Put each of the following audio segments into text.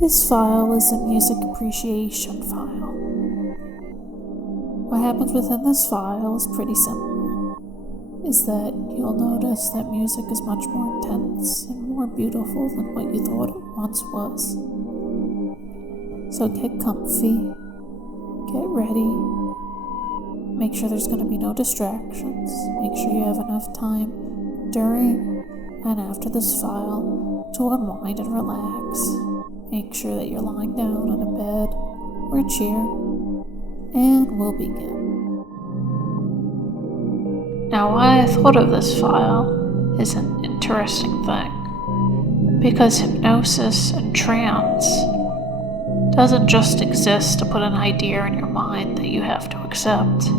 This file is a music appreciation file. What happens within this file is pretty simple, is that you'll notice that music is much more intense and more beautiful than what you thought it once was. So get comfy, get ready, make sure there's going to be no distractions, make sure you have enough time during and after this file to unwind and relax. Make sure that you're lying down on a bed or a chair, and we'll begin. Now, why I thought of this file is an interesting thing, because hypnosis and trance doesn't just exist to put an idea in your mind that you have to accept,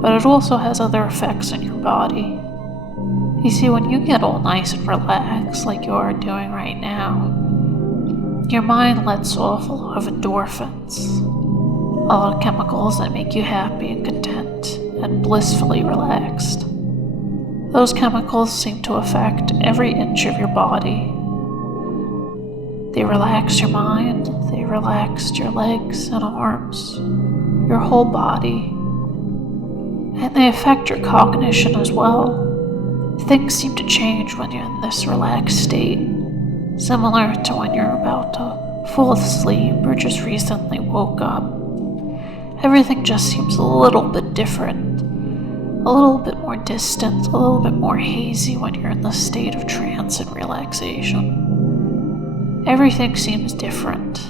but it also has other effects in your body. You see, when you get all nice and relaxed like you are doing right now, your mind lets off a lot of endorphins, a lot of chemicals that make you happy and content and blissfully relaxed. Those chemicals seem to affect every inch of your body. They relax your mind, they relax your legs and arms, your whole body, and they affect your cognition as well. Things seem to change when you're in this relaxed state, similar to when you're about to fall asleep or just recently woke up. Everything just seems a little bit different, a little bit more distant, a little bit more hazy when you're in the state of trance and relaxation. Everything seems different.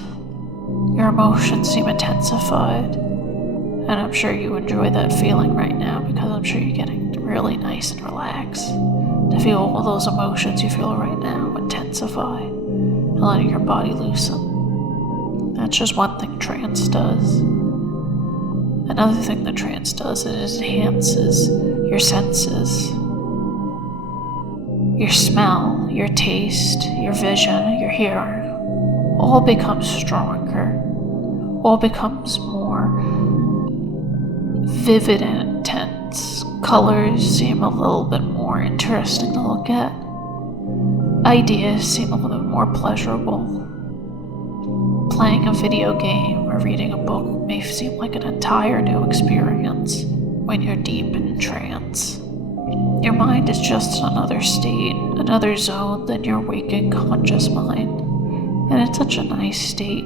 Your emotions seem intensified, and I'm sure you enjoy that feeling right now because I'm sure you're getting really nice and relaxed. To feel all those emotions you feel right now intensify and letting your body loosen. That's just one thing trance does. Another thing that trance does is it enhances your senses. Your smell, your taste, your vision, your hearing all becomes stronger, all becomes more vivid and intense. Colors seem a little bit more interesting to look at. Ideas seem a little bit more pleasurable. Playing a video game or reading a book may seem like an entire new experience when you're deep in trance. Your mind is just another state, another zone than your waking conscious mind. And it's such a nice state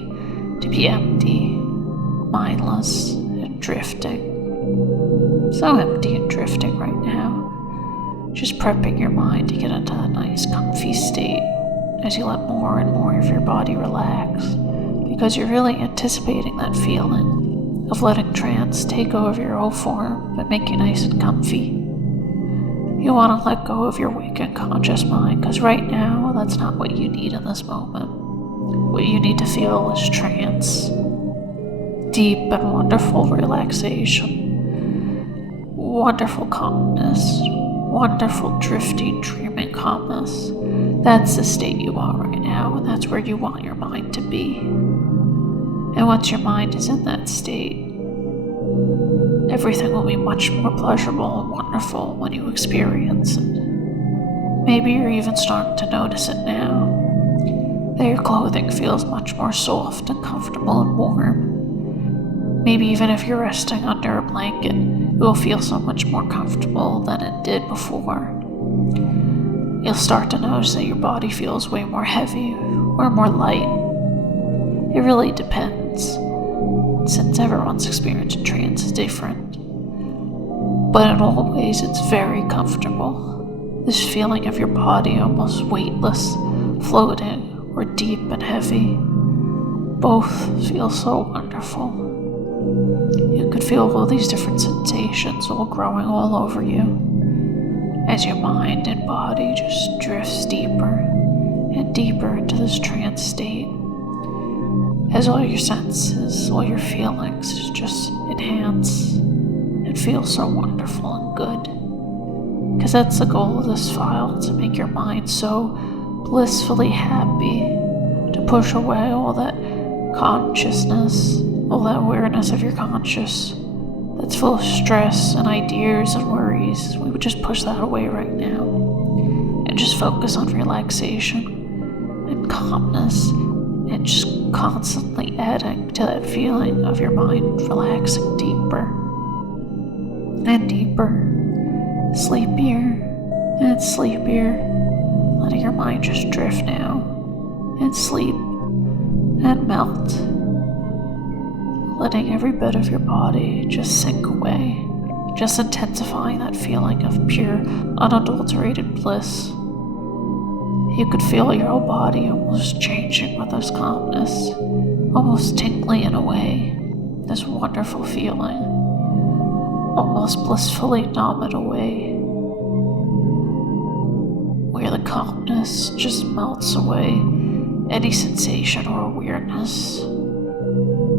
to be empty, mindless, and drifting. So empty and drifting right now, just prepping your mind to get into a nice comfy state as you let more and more of your body relax, because you're really anticipating that feeling of letting trance take over your whole form and make you nice and comfy. You want to let go of your waking conscious mind, because right now that's not what you need in this moment. What you need to feel is trance, deep and wonderful relaxation. Wonderful calmness, wonderful drifting, dreaming calmness. That's the state you want right now, and that's where you want your mind to be. And once your mind is in that state, everything will be much more pleasurable and wonderful when you experience it. Maybe you're even starting to notice it now, that your clothing feels much more soft and comfortable and warm. Maybe even if you're resting under a blanket, it will feel so much more comfortable than it did before. You'll start to notice that your body feels way more heavy or more light. It really depends, since everyone's experience in trance is different. But in all ways, it's very comfortable. This feeling of your body almost weightless, floating, or deep and heavy. Both feel so wonderful. You could feel all these different sensations all growing all over you as your mind and body just drifts deeper and deeper into this trance state, as all your senses, all your feelings just enhance and feel so wonderful and good. Because that's the goal of this file, to make your mind so blissfully happy, to push away all that consciousness, all that awareness of your conscious that's full of stress and ideas and worries. We would just push that away right now and just focus on relaxation and calmness and just constantly adding to that feeling of your mind relaxing deeper and deeper, sleepier and sleepier, letting your mind just drift now and sleep and melt, letting every bit of your body just sink away, just intensifying that feeling of pure, unadulterated bliss. You could feel your whole body almost changing with this calmness, almost tingling in a way, this wonderful feeling, almost blissfully numb in a way, where the calmness just melts away any sensation or weirdness,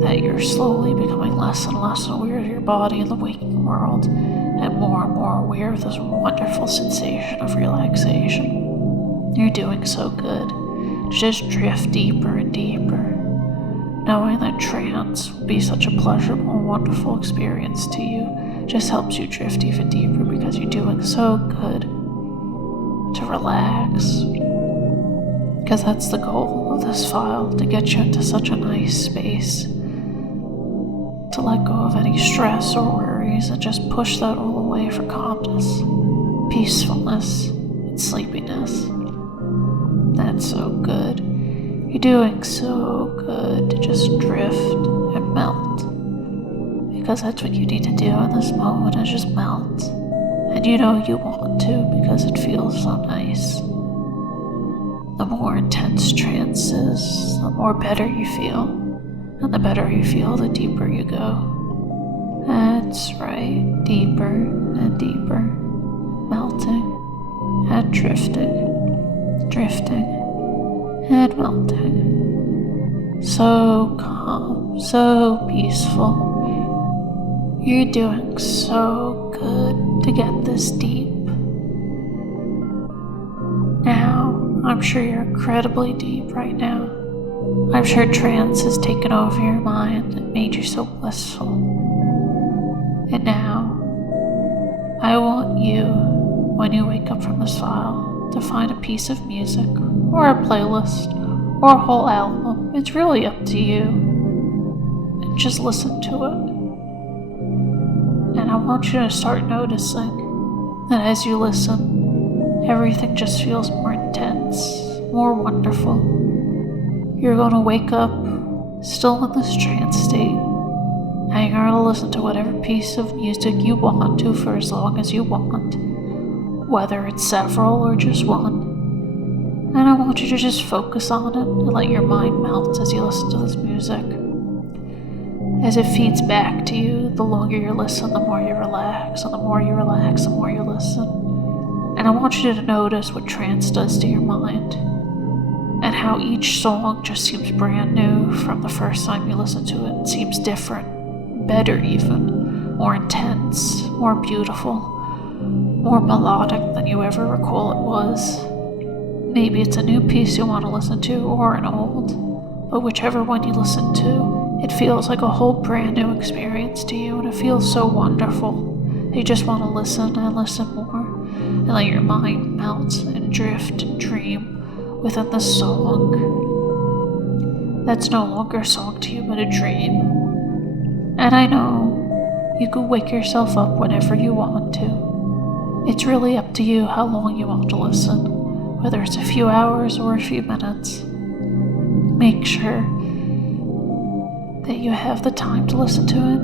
that you're slowly becoming less and less aware of your body in the waking world, and more aware of this wonderful sensation of relaxation. You're doing so good to just drift deeper and deeper, knowing that trance will be such a pleasurable and wonderful experience to you. Just helps you drift even deeper because you're doing so good to relax. Because that's the goal of this file, to get you into such a nice space, to let go of any stress or worries and just push that all away for calmness, peacefulness, and sleepiness. That's so good. You're doing so good to just drift and melt. Because that's what you need to do in this moment, is just melt. And you know you want to because it feels so nice. The more intense trance is, the more better you feel. And the better you feel, the deeper you go. That's right, deeper and deeper. Melting and drifting, drifting and melting. So calm, so peaceful. You're doing so good to get this deep. Now, I'm sure you're incredibly deep right now. I'm sure trance has taken over your mind and made you so blissful. And now, I want you, when you wake up from this file, to find a piece of music, or a playlist, or a whole album. It's really up to you. And just listen to it. And I want you to start noticing that as you listen, everything just feels more intense, more wonderful. You're going to wake up still in this trance state, and you're going to listen to whatever piece of music you want to for as long as you want, whether it's several or just one. And I want you to just focus on it and let your mind melt as you listen to this music. As it feeds back to you, the longer you listen, the more you relax, and the more you relax, the more you listen. And I want you to notice what trance does to your mind, and how each song just seems brand new from the first time you listen to it. It seems different, better even, more intense, more beautiful, more melodic than you ever recall it was. Maybe it's a new piece you want to listen to, or an old, but whichever one you listen to, it feels like a whole brand new experience to you, and it feels so wonderful. You just want to listen and listen more, and let your mind melt and drift and dream within this song. That's no longer a song to you, but a dream. And I know you can wake yourself up whenever you want to. It's really up to you how long you want to listen, whether it's a few hours or a few minutes. Make sure that you have the time to listen to it,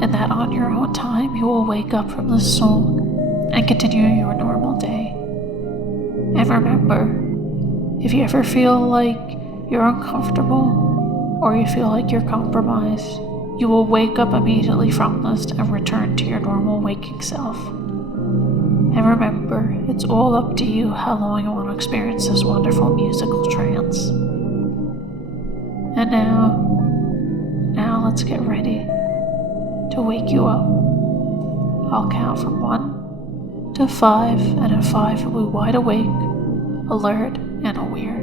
and that on your own time you will wake up from this song and continue your normal day. And remember, if you ever feel like you're uncomfortable or you feel like you're compromised, you will wake up immediately from this and return to your normal waking self. And remember, it's all up to you how long you want to experience this wonderful musical trance. And now let's get ready to wake you up. I'll count from 1 to 5, and at 5 you'll be wide awake, alert, and aware.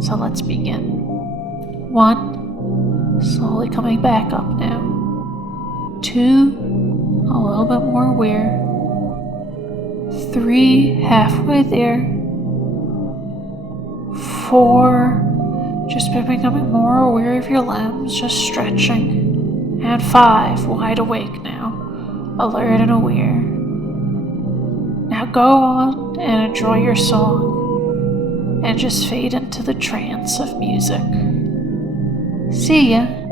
So let's begin. 1, slowly coming back up now. 2, a little bit more aware. 3, halfway there. 4, Just been becoming more aware of your limbs, just stretching. And 5, wide awake now, alert and aware. Now go on and enjoy your song, and just fade into the trance of music. See ya.